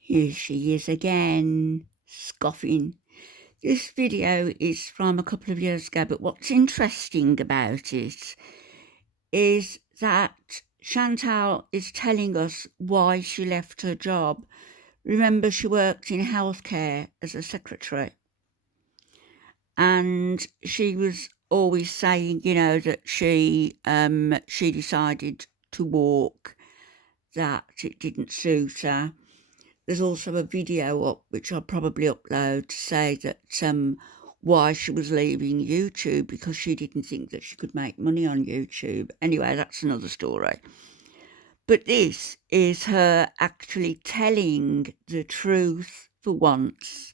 Here she is again, scoffing. This video is from a couple of years ago, but what's interesting about it is that Chantal is telling us why she left her job. Remember, she worked in healthcare as a secretary, and she was always saying, that she decided to walk, that it didn't suit her. There's also a video up, which I'll probably upload, to say that why she was leaving YouTube, because she didn't think that she could make money on YouTube. Anyway, that's another story. But this is her actually telling the truth for once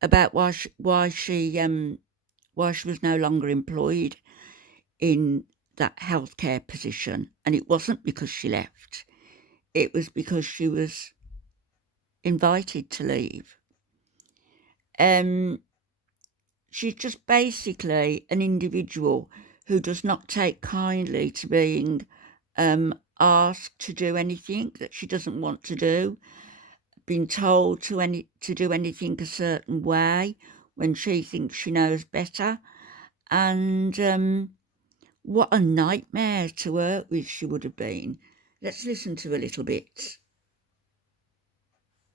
about why she was no longer employed in that healthcare position, and it wasn't because she left. It was because she was invited to leave. She's just basically an individual who does not take kindly to being asked to do anything that she doesn't want to do, being told to do anything a certain way when she thinks she knows better. And what a nightmare to work with she would have been. Let's listen to a little bit.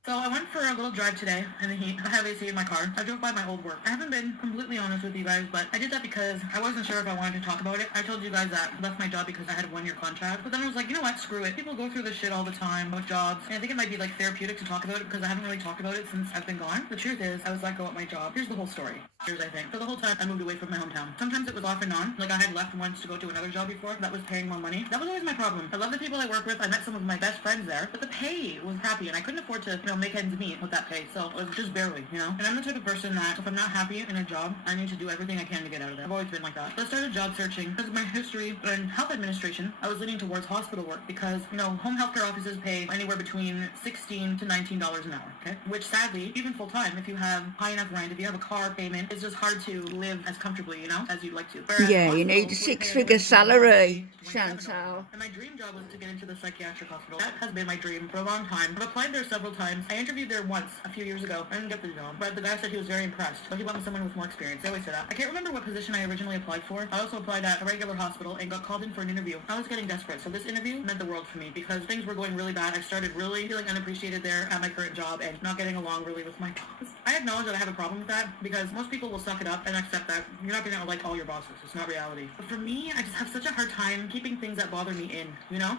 So I went for a little drive today in the heat. I have AC in my car. I drove by my old work. I haven't been completely honest with you guys, but I did that because I wasn't sure if I wanted to talk about it. I told you guys that I left my job because I had a 1-year contract, but then I was like, you know what, screw it. People go through this shit all the time with jobs, and I think it might be like therapeutic to talk about it because I haven't really talked about it since I've been gone. The truth is, I was let go at my job. Here's the whole story. Years, I think. For the whole time, I moved away from my hometown. Sometimes it was off and on. Like I had left once to go to another job before that was paying more money. That was always my problem. I love the people I work with. I met some of my best friends there, but the pay was crappy, and I couldn't afford to, make ends meet with that pay. So it was just barely, And I'm the type of person that if I'm not happy in a job, I need to do everything I can to get out of there. I've always been like that. So I started job searching because of my history in health administration. I was leaning towards hospital work because, home healthcare offices pay anywhere between $16 to $19 an hour, okay? Which sadly, even full time, if you have high enough rent, if you have a car payment, it's just hard to live as comfortably, as you'd like to. Whereas Yeah, you need a six-figure salary, Chantal. And my dream job was to get into the psychiatric hospital. That has been my dream for a long time. I've applied there several times. I interviewed there once a few years ago. I didn't get the job, but the guy said he was very impressed. So he wanted someone with more experience. They always say that. I can't remember what position I originally applied for. I also applied at a regular hospital and got called in for an interview. I was getting desperate, so this interview meant the world for me because things were going really bad. I started really feeling unappreciated there at my current job and not getting along really with my boss. I acknowledge that I have a problem with that because most people will suck it up and accept that you're not going to like all your bosses. It's not reality. But for me, I just have such a hard time keeping things that bother me in,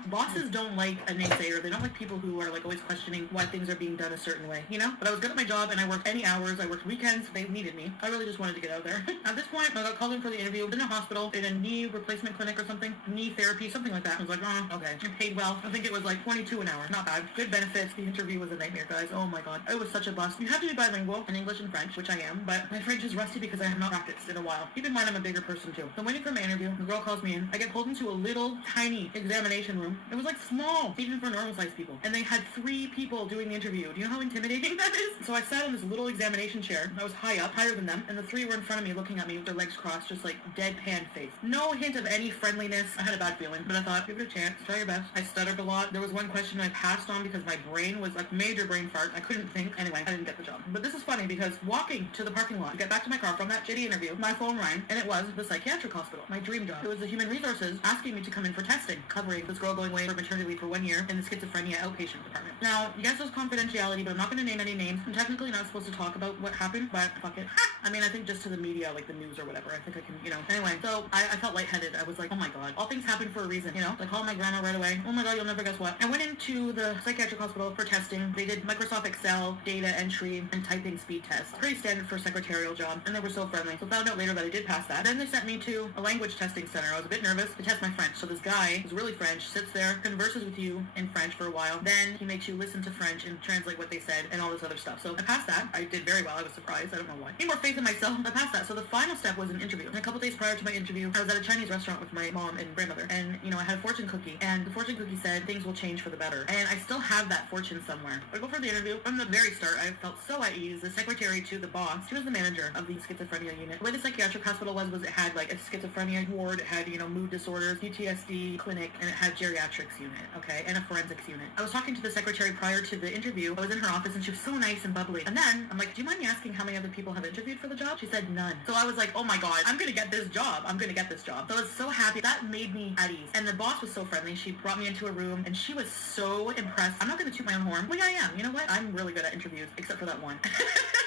Bosses don't like a naysayer. They don't like people who are like always questioning why things are being done a certain way, But I was good at my job and I worked any hours. I worked weekends. They needed me. I really just wanted to get out of there. At this point, I got called in for the interview in a hospital, in a knee replacement clinic or something, knee therapy, something like that. I was like, oh, okay. I paid well. I think it was like $22 an hour. Not bad. Good benefits. The interview was a nightmare, guys. Oh my god. It was such a bust. You have to be bilingual in English and French, which I am, but my French is rusty because I have not practiced in a while. Keep in mind I'm a bigger person too. So I'm waiting for my interview. The girl calls me in. I get pulled into a little tiny examination room. It was like small, even for normal sized people. And they had 3 people doing the interview. Do you know how intimidating that is? So I sat in this little examination chair. I was high up, higher than them, and the 3 were in front of me looking at me with their legs crossed, just like deadpan face. No hint of any friendliness. I had a bad feeling, but I thought, give it a chance. Try your best. I stuttered a lot. There was one question I passed on because my brain was like major brain fart. I couldn't think. Anyway, I didn't get the job. But this is funny because walking to the parking lot to get back to my car from that shitty interview, my phone rang, and it was the psychiatric hospital. My dream job. It was the human resources asking me to come in for testing, covering this girl going away for maternity leave for 1 year in the schizophrenia outpatient department. Now, yes, there's confidentiality, but I'm not going to name any names. I'm technically not supposed to talk about what happened, but fuck it. I mean, I think just to the media, like the news or whatever, I think I can, Anyway, so I felt lightheaded. I was like, oh my god, all things happen for a reason, I called my grandma right away. Oh my god, you'll never guess what. I went into the psychiatric hospital for testing. They did Microsoft Excel, data entry, and typing speed tests. Pretty standard for a secretarial job, and they were so friendly. So found out later that I did pass that. Then they sent me to a language testing center. I was a bit nervous to test my French. So this guy who's really French sits there, converses with you in French for a while. Then he makes you listen to French and translate what they said and all this other stuff. So I passed that. I did very well. I was surprised. I don't know why. Need more faith in myself. I passed that. So the final step was an interview. And a couple days prior to my interview, I was at a Chinese restaurant with my mom and grandmother. And, I had a fortune cookie. And the fortune cookie said things will change for the better. And I still have that fortune somewhere. I go for the interview. From the very start, I felt so at ease. the secretary to the boss. She was the manager of the schizophrenia unit. The way the psychiatric hospital was it had like a schizophrenia ward, it had, mood disorders, PTSD clinic, and it had geriatrics unit, okay, and a forensics unit. I was talking to the secretary prior to the interview. I was in her office and she was so nice and bubbly. And then I'm like, do you mind me asking how many other people have interviewed for the job? She said none. So I was like, oh my God, I'm gonna get this job. I'm gonna get this job. So I was so happy. That made me at ease. And the boss was so friendly. She brought me into a room and she was so impressed. I'm not gonna toot my own horn. Well, yeah, I am. You know what? I'm really good at interviews, except for that one.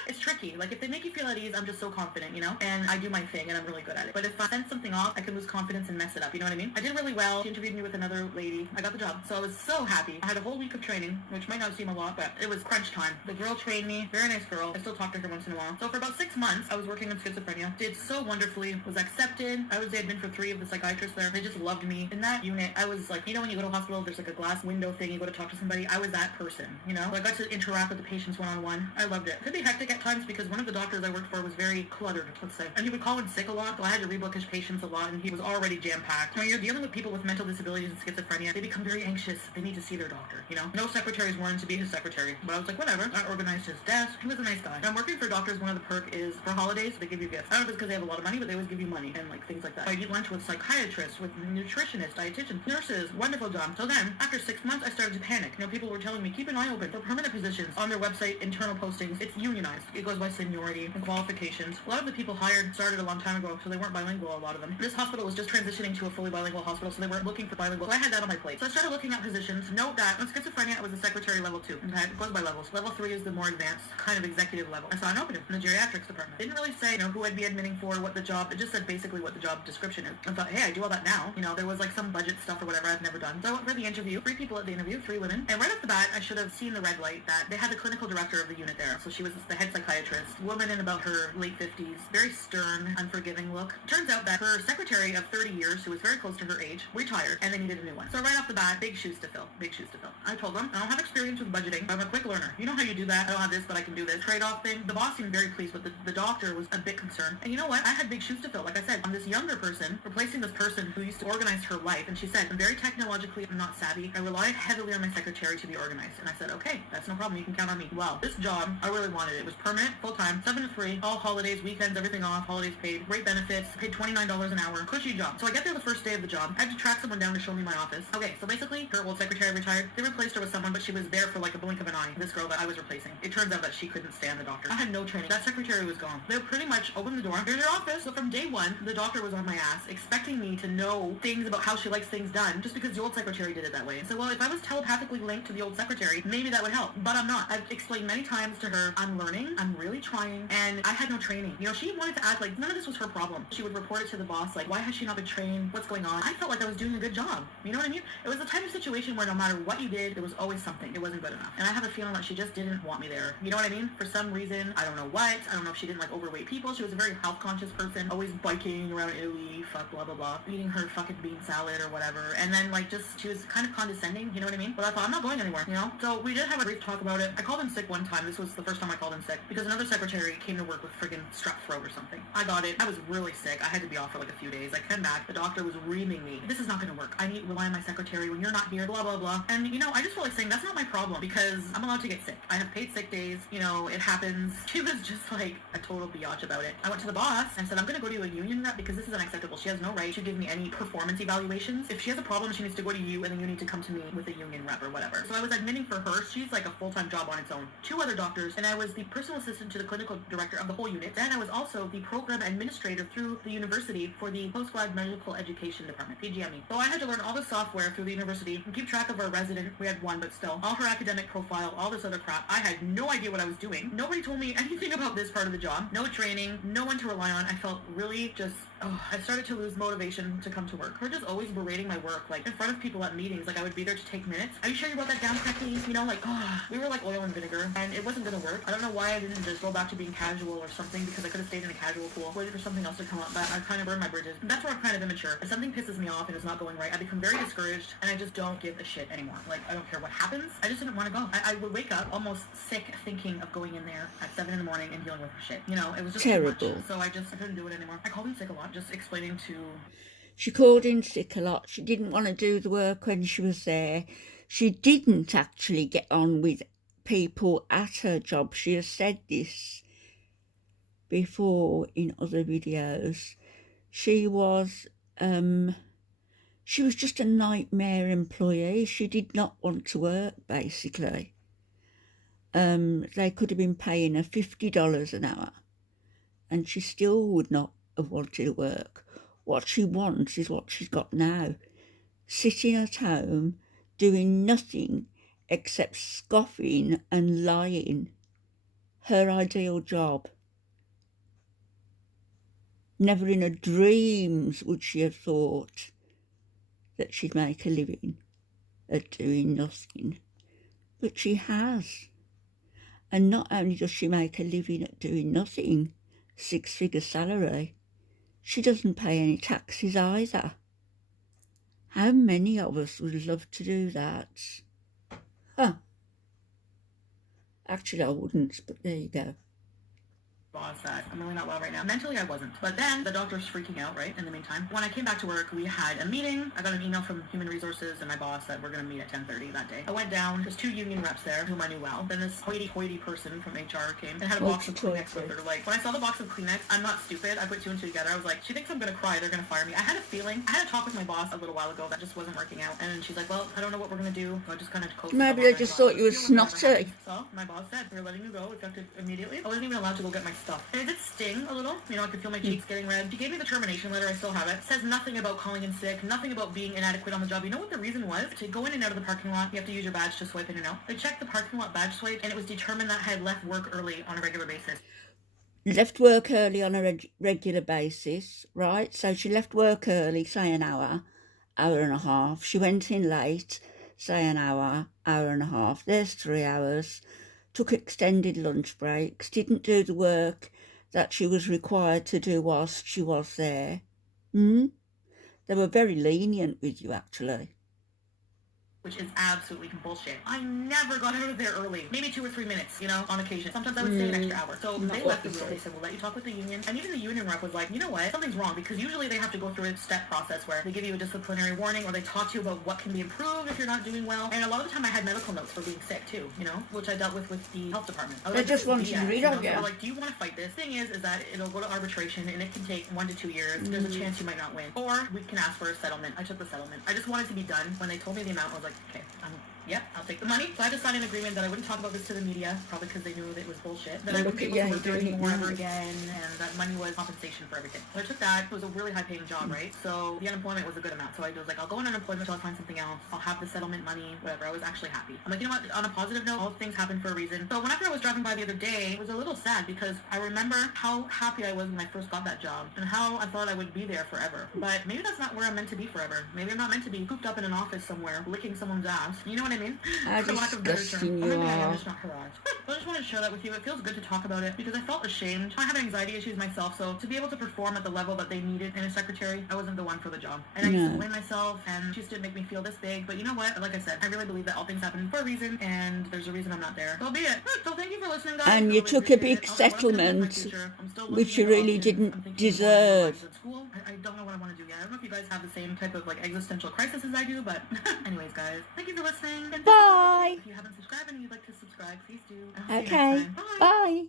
It's tricky. Like, if they make you feel at ease, I'm just so confident, and I do my thing and I'm really good at it. But if I send something off, I can lose confidence and mess it up. You know what I mean? I did really well. She interviewed me with another lady. I got the job. So I was so happy. I had a whole week of training, which might not seem a lot, but it was crunch time. The girl trained me. Very nice girl. I still talk to her once in a while. So for about 6 months, I was working on schizophrenia. Did so wonderfully. Was accepted. I would say I'd been for 3 of the psychiatrists there. They just loved me. In that unit, I was like, when you go to a hospital, there's like a glass window thing. You go to talk to somebody. I was that person, So I got to interact with the patients one-on-one. I loved it. Could be hectic at times because one of the doctors I worked for was very cluttered, let's say. And he would call in sick a lot, so I had to rebook his patients a lot, and he was already jam-packed. When you're dealing with people with mental disabilities and schizophrenia, they become very anxious. They need to see their doctor, No secretaries wanted to be his secretary, but I was like, whatever. I organized his desk. He was a nice guy. And working for doctors, one of the perk is for holidays, they give you gifts. I don't know if it's because they have a lot of money, but they always give you money and things like that. I eat lunch with psychiatrists, with nutritionists, dietitians, nurses, wonderful job. So then, after 6 months, I started to panic. People were telling me, keep an eye open for permanent positions on their website, internal postings. It's unionized. It goes by seniority and qualifications. A lot of the people hired started a long time ago, so they weren't bilingual, a lot of them. This hospital was just transitioning to a fully bilingual hospital, so they weren't looking for bilingual. So I had that on my plate. So I started looking at positions. Note that on schizophrenia, I was a secretary level 2. Okay, it goes by levels. Level 3 is the more advanced, kind of executive level. I saw an opening in the geriatrics department. Didn't really say, who I'd be admitting for, what the job, it just said basically what the job description is. I thought, hey, I do all that now. There was some budget stuff or whatever I've never done. So I went for the interview. 3 people at the interview, 3 women. And right off the bat, I should have seen the red light that they had the clinical director of the unit there. So she was the head psychiatrist, woman in about her late 50s, very stern, unforgiving look. Turns out that her secretary of 30 years, who was very close to her age, retired, and they needed a new one. So right off the bat, big shoes to fill. I told them, I don't have experience with budgeting, but I'm a quick learner. You know how you do that? I don't have this, but I can do this. Trade-off thing. The boss seemed very pleased, but the doctor was a bit concerned. And you know what? I had big shoes to fill. Like I said, I'm this younger person replacing this person who used to organize her life, and she said, I'm very technologically, I'm not savvy. I rely heavily on my secretary to be organized. And I said, okay, that's no problem. You can count on me. Well, this job, I really wanted it. It was permanent, full-time, 7 to 3, all holidays, weekends, everything off, holidays paid, great benefits, paid $29 an hour, cushy job. So I get there the first day of the job. I had to track someone down to show me my office. Okay, so basically, her old secretary retired. They replaced her with someone, but she was there for like a blink of an eye. This girl that I was replacing. It turns out that she couldn't stand the doctor. I had no training. That secretary was gone. They pretty much opened the door. Here's your office. So from day one, the doctor was on my ass, expecting me to know things about how she likes things done, just because the old secretary did it that way. So, well, if I was telepathically linked to the old secretary, maybe that would help. But I'm not. I've explained many times to her, I'm learning, I'm really trying, and I had no training. She wanted to act like none of this was her problem. She would report it to the boss, like, why has she not been trained? What's going on? I felt like I was doing a good job. You know what I mean? It was the type of situation where no matter what you did, there was always something. It wasn't good enough. And I have a feeling that she just didn't want me there. You know what I mean? For some reason, I don't know what. I don't know if she didn't like overweight people. She was a very health conscious person, always biking around Italy, fuck, blah, blah, blah, eating her fucking bean salad or whatever. And then she was kind of condescending, you know what I mean? But I thought, I'm not going anywhere, So we did have a brief talk about it. I called in sick one time. This was the first time I called in sick because another secretary came to work with friggin' strep throat or something. I got it. I was really sick. I had to be off for like a few days. I came back. The doctor was reaming me. This is not going to work. I need to rely on my secretary when you're not here, blah, blah, blah. And, I just felt like saying that's not my problem because I'm allowed to get sick. I have paid sick days. It happens. She was just like a total biatch about it. I went to the boss and said, I'm going to go to a union rep because this is unacceptable. She has no right to give me any performance evaluations. If she has a problem, she needs to go to you and then you need to come to me with a union rep or whatever. So I was admitting for her, she's like a full-time job on its own. 2 other doctors, and I was the personal assistant to the clinical director of the whole unit. Then I was also the program administrator through the university for the postgrad medical education department, PGME. So I had to learn all the software through the university and keep track of our resident. We had 1, but still, all her academic profile, all this other crap. I had no idea what I was doing. Nobody told me anything about this part of the job. No training, no one to rely on. I felt really just I started to lose motivation to come to work. Her just always berating my work, like in front of people at meetings. Like I would be there to take minutes. Are you sure you wrote that down correctly? We were like oil and vinegar, and it wasn't gonna work. I don't know why I didn't just go back to being casual or something because I could have stayed in a casual pool, waited for something else to come up. But I kind of burned my bridges. That's where I'm kind of immature. If something pisses me off and it's not going right, I become very discouraged, and I just don't give a shit anymore. Like I don't care what happens. I just didn't want to go. I would wake up almost sick thinking of going in there at 7 in the morning and dealing with her shit. It was just terrible. Too much. So I couldn't do it anymore. I called in sick a lot, just explaining to. She called in sick a lot. She didn't want to do the work when she was there. She didn't actually get on with people at her job. She has said this before in other videos. She was just a nightmare employee. She did not want to work, basically. They could have been paying her $50 an hour and she still would not have wanted to work. What she wants is what she's got now. Sitting at home, doing nothing except scoffing and lying. Her ideal job. Never in her dreams would she have thought that she'd make a living at doing nothing. But she has. And not only does she make a living at doing nothing, 6-figure salary, she doesn't pay any taxes either. How many of us would love to do that? Huh. Actually, I wouldn't, but there you go. Boss that I'm really not well right now. Mentally, I wasn't. But then the doctor's freaking out, right? In the meantime, when I came back to work, we had a meeting. I got an email from Human Resources and my boss that we're going to meet at 10:30 that day. I went down. There's 2 union reps there whom I knew well. Then this hoity-toity person from HR came and had a box of Kleenex with her. Like, when I saw the box of Kleenex, I'm not stupid. I put 2 and 2 together. I was like, she thinks I'm going to cry. They're going to fire me. I had a feeling. I had a talk with my boss a little while ago that just wasn't working out. And she's like, well, I don't know what we're going to do. So I just kind of closed. Maybe they just thought you were snotty. So my boss said, we're letting you go effective immediately. I wasn't even allowed to go get my stuff. And it did sting a little. You know, I could feel my cheeks getting red. She gave me the termination letter. I still have it. It says nothing about calling in sick, nothing about being inadequate on the job. You know what the reason was? To go in and out of the parking lot, you have to use your badge to swipe in and out. They checked the parking lot badge swipe, and it was determined that I had left work early on a regular basis. Left work early on a regular basis, right? So she left work early, say an hour and a half. She went in late, say an hour and a half. There's 3 hours. Took extended lunch breaks. Didn't do the work that she was required to do whilst she was there. They were very lenient with you, actually. Which is absolutely bullshit. I never got out of there early. Maybe 2 or 3 minutes, you know, on occasion. Sometimes I would stay an extra hour. So they left the room. They said, we'll let you talk with the union. And even the union rep was like, you know what? Something's wrong, because usually they have to go through a step process where they give you a disciplinary warning or they talk to you about what can be improved if you're not doing well. And a lot of the time I had medical notes for being sick too, you know, which I dealt with the health department. They just wanted to read on you. So like, do you want to fight this? Thing is that it'll go to arbitration and it can take 1 to 2 years. There's a chance you might not win. Or we can ask for a settlement. I took the settlement. I just wanted to be done. When they told me the amount, I was like, okay, yep, I'll take the money. So I just signed an agreement that I wouldn't talk about this to the media, probably because they knew that it was bullshit. That I wouldn't be able to work there anymore ever again, and that money was compensation for everything. So I took that. It was a really high-paying job, right? So the unemployment was a good amount. So I was like, I'll go on unemployment until I find something else. I'll have the settlement money, whatever. I was actually happy. I'm like, you know what? On a positive note, all things happen for a reason. So whenever I was driving by the other day, it was a little sad because I remember how happy I was when I first got that job and how I thought I would be there forever. But maybe that's not where I'm meant to be forever. Maybe I'm not meant to be cooped up in an office somewhere, licking someone's ass. You know what I mean? Disgusting you are. I just wanted to share that with you. It feels good to talk about it because I felt ashamed. I have anxiety issues myself, so to be able to perform at the level that they needed in a secretary, I wasn't the one for the job. And I used to blame myself, and she used to make me feel this big. But you know what? Like I said, I really believe that all things happen for a reason, and there's a reason I'm not there. So be it. So thank you for listening, guys. And you took a big settlement, which you really didn't deserve. I don't know what I want to do yet. I don't know if you guys have the same type of like existential crisis as I do, but anyways, guys, thank you for listening. Bye. If you haven't subscribed and you'd like to subscribe, please do. Okay. Bye.